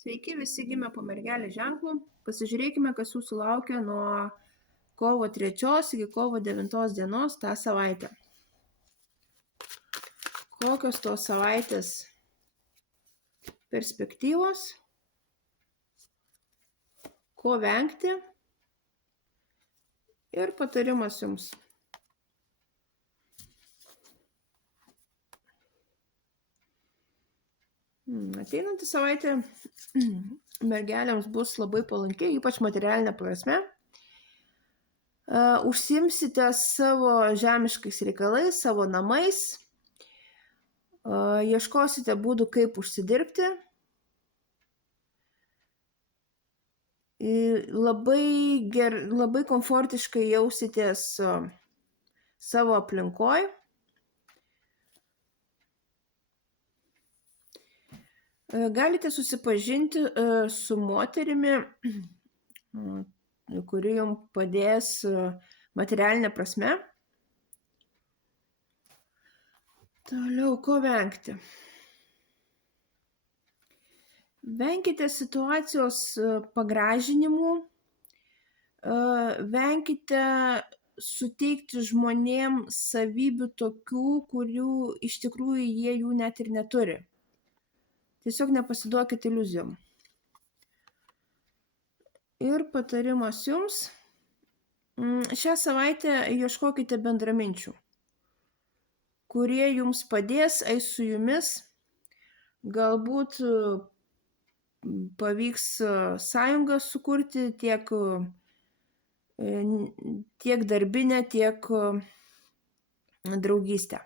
Sveiki, visi gimę po mergelės ženklu. Pasižiūrėkime, kas jūsų laukia nuo kovo 3 iki kovo 9 dienos tą savaitę. Kokios tos savaitės perspektyvos, ko vengti ir patarimas jums. Ateinantį savaitę mergelėms bus labai palanki, ypač materialinė prasme. Užsiimsite savo žemiškais reikalais, savo namais, ieškosite būdų, kaip užsidirbti. Labai komfortiškai jausitės savo aplinkoje. Galite susipažinti su moterimi, kuri jums padės materialinė prasme. Toliau, ko vengti? Venkite situacijos pagražinimų, venkite suteikti žmonėm savybių tokių, kurių iš tikrųjų jie jų net ir neturi. Tiesiog nepasiduokit iliuzijom. Ir patarimas jums. Šią savaitę ieškokite bendraminčių, kurie jums padės, eis su jumis. Galbūt pavyks sąjungą sukurti tiek darbinę, tiek draugystę.